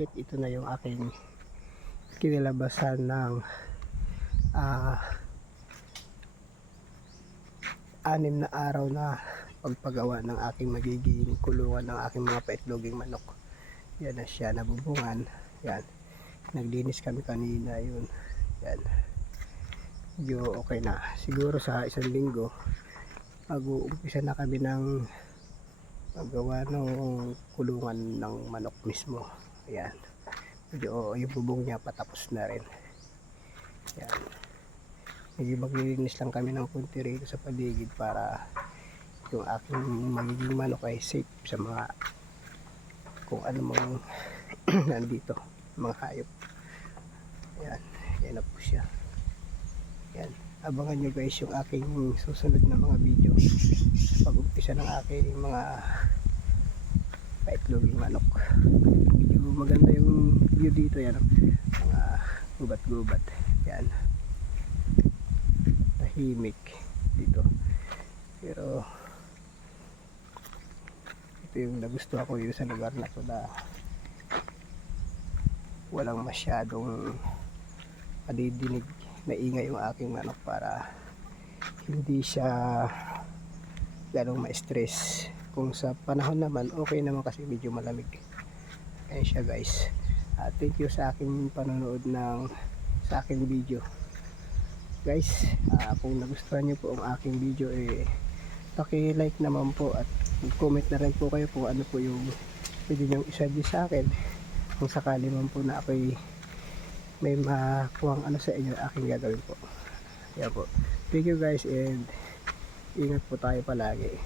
ulit ito na yung aking kinilabasan ng ah anim na araw na pagpagawa ng aking magiging kulungan ng aking mga paitloging manok. Yan na siya nabubungan. Yan. Naglinis kami kanina yun. Yan. Medyo okay na. Siguro sa isang linggo mag-uumpisa na kami ng paggawa ng kulungan ng manok mismo ayan. Medyo yung bubong niya patapos na rin. Yan medyo maglilinis lang kami ng kunti rito sa paligid para yung aking magiging manok ay safe sa mga kung ano mang nandito mga hayop. Yan yan na po siya. Yan abangan nyo guys yung aking susunod na mga video. Pag umpisa ng aking mga paitloging manok. Medyo maganda yung view dito yan oh. mga gubat gubat yan. Tahimik dito. Pero ito yung nagustuhan ko dito sa lugar na to na walang masyadong madidinig na ingay yung aking manok para hindi siya ganong ma-stress kung sa panahon naman okay naman kasi medyo malamig. Ayan siya guys. Ah, thank you sa aking panonood ng sa aking video. Guys ah, kung nagustuhan nyo po ang aking video eh paki-like naman po at comment na rin po kayo kung ano po yung pwede nyo isa-suggest sa akin. Kung sakali man po na ako'y may makuhang ano sa inyo aking gagawin po. Yan po. Thank you guys and ingat po tayo palagi